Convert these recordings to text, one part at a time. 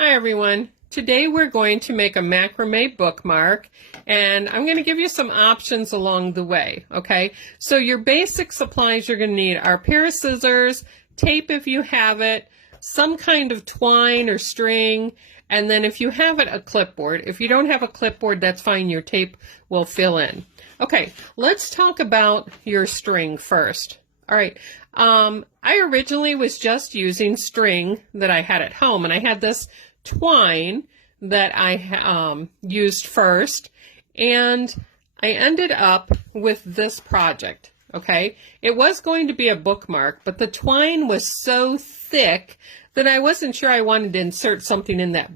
Hi everyone. Today we're going to make a macrame bookmark, and I'm going to give you some options along the way, okay? So your basic supplies you're going to need are a pair of scissors, tape if you have it, some kind of twine or string, and then if you have it, a clipboard. If you don't have a clipboard, that's fine. Your tape will fill in. Okay, let's talk about your string first. All right, I originally was just using string that I had at home, and I had this twine that I used first, and I ended up with this project. Okay, it was going to be a bookmark, but the twine was so thick that I wasn't sure I wanted to insert something in that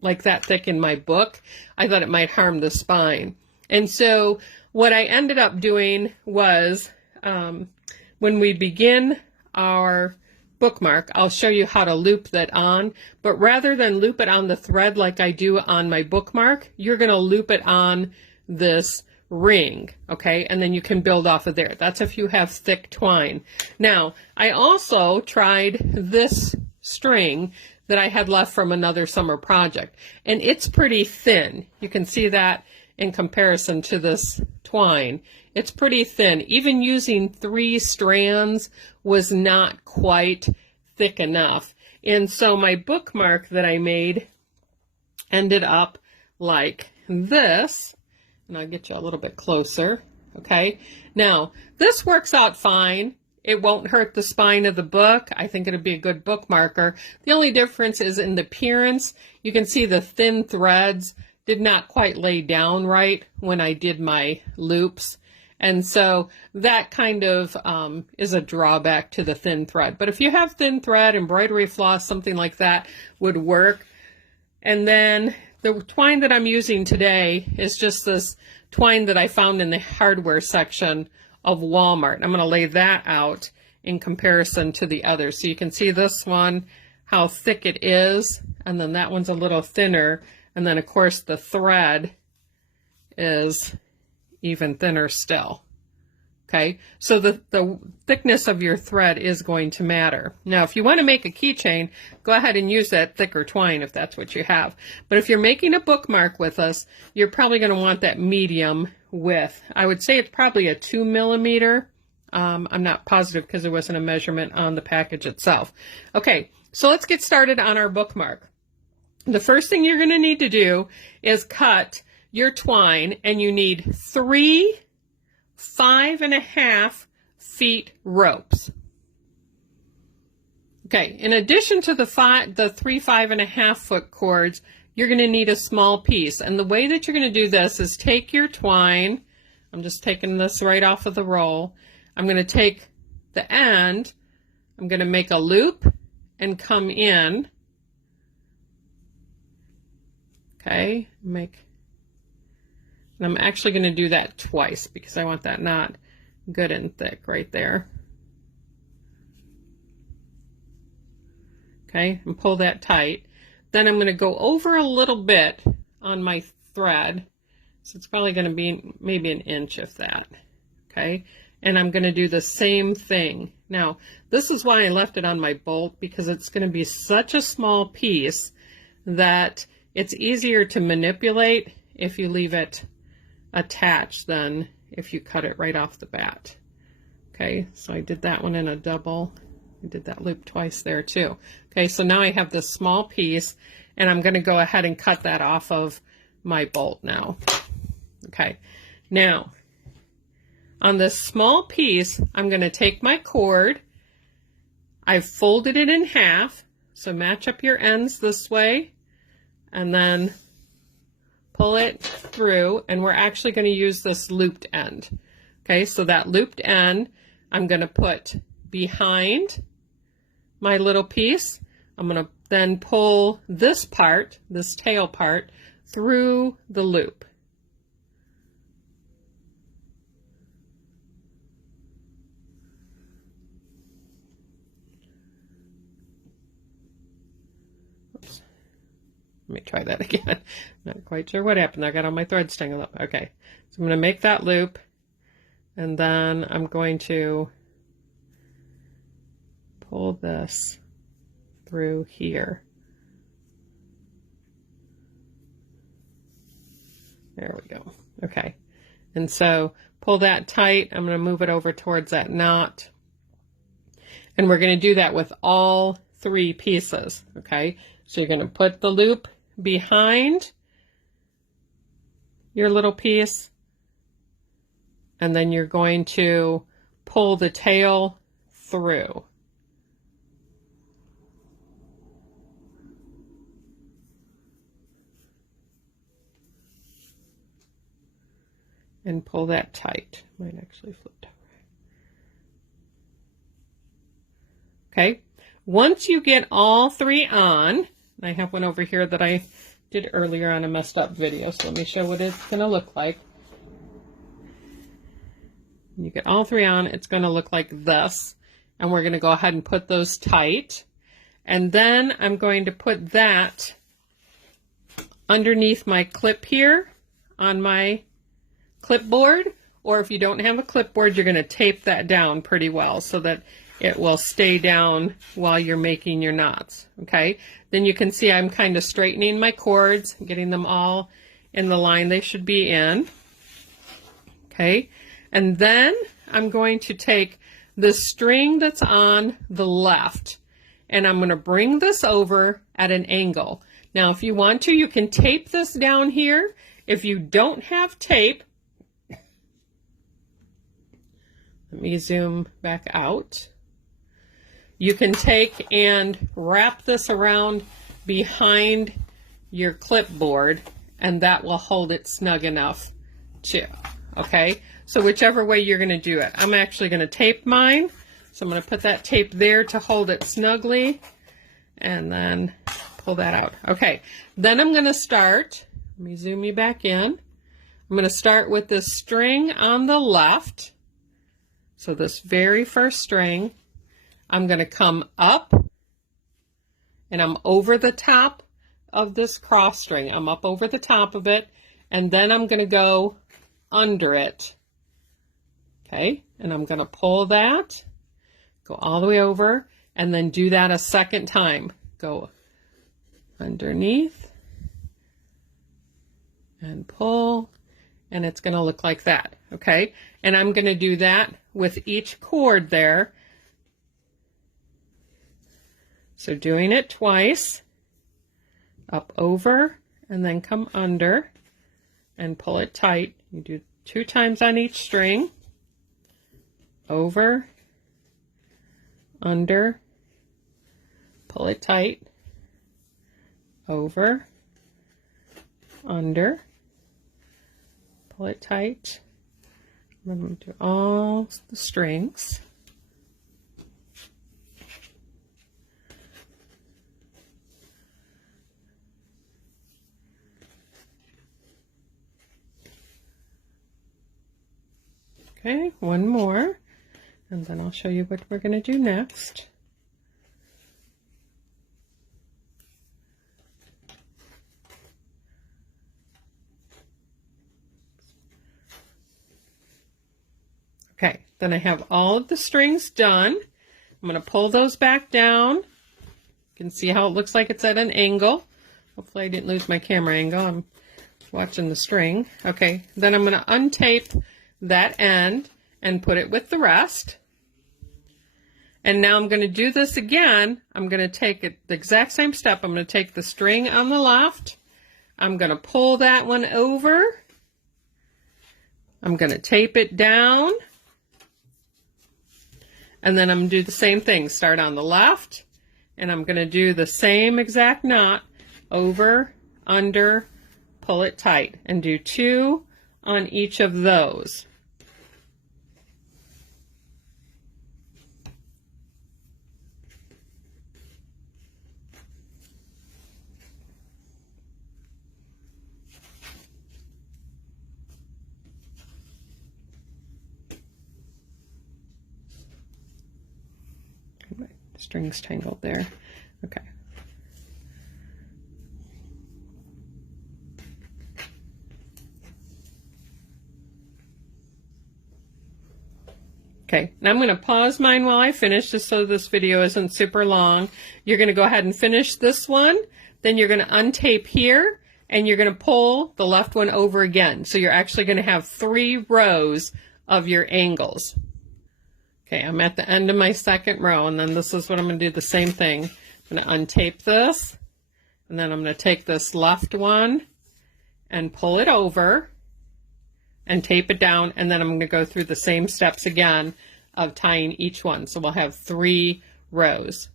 like that thick in my book. I thought it might harm the spine, and so what I ended up doing was when we begin our bookmark, I'll show you how to loop that on, but rather than loop it on the thread like I do on my bookmark, you're going to loop it on this ring, okay? And then you can build off of there. That's if you have thick twine. Now, I also tried this string that I had left from another summer project, and it's pretty thin. You can see that in comparison to this twine. It's pretty thin. Even using 3 strands was not quite thick enough. And so my bookmark that I made ended up like this. And I'll get you a little bit closer. Okay. Now, this works out fine. It won't hurt the spine of the book. I think it'll be a good bookmarker. The only difference is in the appearance. You can see the thin threads did not quite lay down right when I did my loops. And so that kind of is a drawback to the thin thread. But if you have thin thread, embroidery floss, something like that would work. And then the twine that I'm using today is just this twine that I found in the hardware section of Walmart. I'm going to lay that out in comparison to the others. So you can see this one, how thick it is, and then that one's a little thinner. And then, of course, the thread is even thinner still. Okay, so the thickness of your thread is going to matter. Now, if you want to make a keychain, go ahead and use that thicker twine if that's what you have. But if you're making a bookmark with us, you're probably going to want that medium width. I would say it's probably a 2 millimeter. I'm not positive because there wasn't a measurement on the package itself. Okay, so let's get started on our bookmark. The first thing you're going to need to do is cut your twine, and you need 3 5.5 feet ropes. Okay, in addition to the 3 5.5 foot cords, you're going to need a small piece. And the way that you're going to do this is take your twine. I'm just taking this right off of the roll. I'm going to take the end. I'm going to make a loop and come in. Okay, and I'm actually going to do that twice because I want that knot good and thick right there. Okay, and pull that tight. Then I'm going to go over a little bit on my thread. So it's probably going to be maybe an inch of that. Okay, and I'm going to do the same thing. Now, this is why I left it on my bolt, because it's going to be such a small piece that it's easier to manipulate if you leave it attached than if you cut it right off the bat. Okay, so I did that one in a double. I did that loop twice there too. Okay, so now I have this small piece, and I'm going to go ahead and cut that off of my bolt now. Okay, now on this small piece, I'm going to take my cord. I've folded it in half, so match up your ends this way, and then pull it through, and we're actually going to use this looped end. Okay, so that looped end I'm going to put behind my little piece. I'm going to then pull this part, this tail part, through the loop. Let me try that again. Not quite sure what happened. I got all my threads tangled up. Okay, so I'm going to make that loop, and then I'm going to pull this through here. There we go. Okay. And so pull that tight. I'm going to move it over towards that knot. And we're going to do that with all 3 pieces. Okay. So you're going to put the loop behind your little piece, and then you're going to pull the tail through. And pull that tight. Might actually flip over. Okay. Once you get all 3 on, I have one over here that I did earlier on a messed up video, so let me show what it's going to look like. When you get all 3 on, it's going to look like this. And we're going to go ahead and put those tight. And then I'm going to put that underneath my clip here on my clipboard, or if you don't have a clipboard, you're going to tape that down pretty well so that it will stay down while you're making your knots. Okay, then you can see I'm kind of straightening my cords, getting them all in the line they should be in. Okay, and then I'm going to take the string that's on the left and I'm going to bring this over at an angle. Now if you want to, you can tape this down here. If you don't have tape, let me zoom back out. You can take and wrap this around behind your clipboard, and that will hold it snug enough too. Okay, so whichever way you're going to do it. I'm actually going to tape mine, so I'm going to put that tape there to hold it snugly, and then pull that out. Okay, then I'm going to start. Let me zoom you back in. I'm going to start with this string on the left. So this very first string, I'm going to come up and I'm over the top of this cross string. I'm up over the top of it, and then I'm going to go under it. Okay, and I'm going to pull that, go all the way over, and then do that a second time. Go underneath and pull, and it's going to look like that. Okay, and I'm going to do that with each cord there. So doing it twice, up over, and then come under and pull it tight. You do 2 times on each string. Over, under, pull it tight, over, under, pull it tight. I'm going to do all the strings. Okay, one more, and then I'll show you what we're going to do next. Okay, then I have all of the strings done. I'm going to pull those back down. You can see how it looks like it's at an angle. Hopefully I didn't lose my camera angle. I'm watching the string. Okay, then I'm going to untape that end and put it with the rest. And now I'm going to do this again. I'm going to take it the exact same step. I'm going to take the string on the left. I'm going to pull that one over. I'm going to tape it down. And then I'm going to do the same thing. Start on the left, and I'm going to do the same exact knot, over, under, pull it tight, and do 2 on each of those. My string's tangled there. Okay. Okay, now I'm going to pause mine while I finish, just so this video isn't super long. You're going to go ahead and finish this one. Then you're going to untape here, and you're going to pull the left one over again. So you're actually going to have 3 rows of your angles. Okay, I'm at the end of my second row, and then this is what I'm going to do the same thing. I'm going to untape this, and then I'm going to take this left one and pull it over and tape it down, and then I'm going to go through the same steps again of tying each one. So we'll have 3 rows.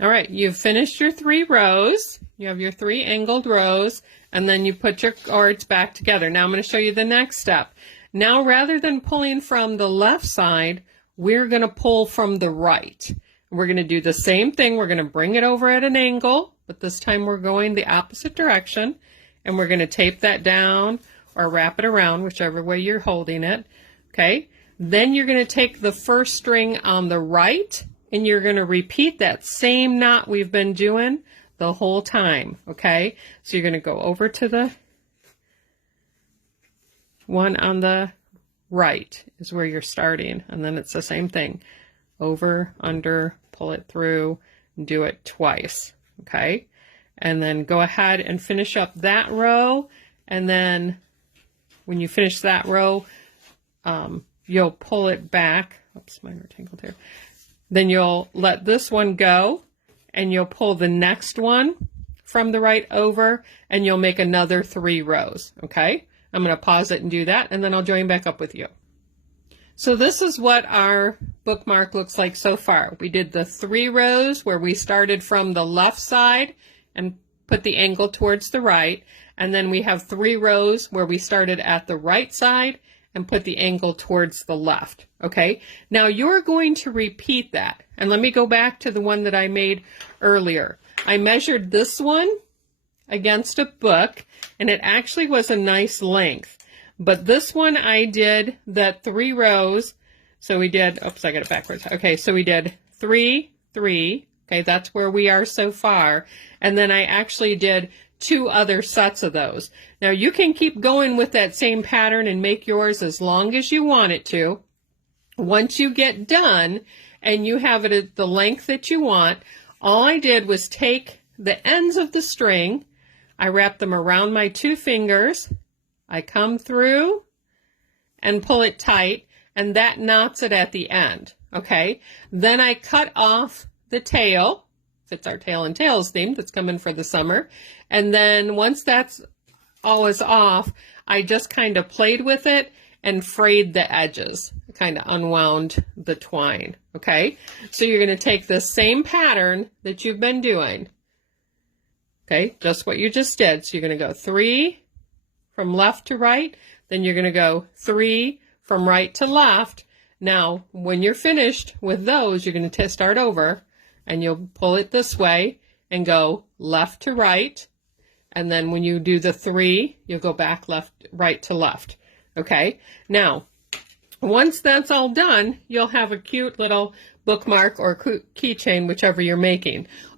All right, you've finished your 3 rows. You have your 3 angled rows, and then you put your cords back together. Now I'm going to show you the next step. Now, rather than pulling from the left side, we're going to pull from the right. We're going to do the same thing. We're going to bring it over at an angle, but this time we're going the opposite direction, and we're going to tape that down or wrap it around, whichever way you're holding it. Okay, then you're going to take the first string on the right, and you're going to repeat that same knot we've been doing the whole time. Okay, so you're going to go over to the one on the right is where you're starting, and then it's the same thing. Over, under, pull it through, and do it twice. Okay, and then go ahead and finish up that row, and then when you finish that row, you'll pull it back. Oops, mine are tangled here. Then you'll let this one go, and you'll pull the next one from the right over, and you'll make another 3 rows. Okay, I'm going to pause it and do that, and then I'll join back up with you. So this is what our bookmark looks like so far. We did the 3 rows where we started from the left side and put the angle towards the right, and then we have 3 rows where we started at the right side and put the angle towards the left. Okay, now you're going to repeat that, and let me go back to the one that I made earlier. I measured this one against a book, and it actually was a nice length, but this one I did that 3 rows. So we did, oops, I got it backwards. Okay, so we did 3, 3. Okay, that's where we are so far, and then I actually did 2 other sets of those. Now you can keep going with that same pattern and make yours as long as you want it to. Once you get done and you have it at the length that you want, all I did was take the ends of the string, I wrap them around my 2 fingers, I come through and pull it tight, and that knots it at the end. Okay, then I cut off the tail. It's our tail and tails theme that's coming for the summer. And then once that's all is off, I just kind of played with it and frayed the edges, kind of unwound the twine. Okay, so you're going to take this same pattern that you've been doing. Okay, just what you just did. So you're going to go 3 from left to right, then you're going to go 3 from right to left. Now, when you're finished with those, you're going to start over, and you'll pull it this way and go left to right. And then when you do the 3, you'll go back right to left. Okay. Now, once that's all done, you'll have a cute little bookmark or keychain, whichever you're making.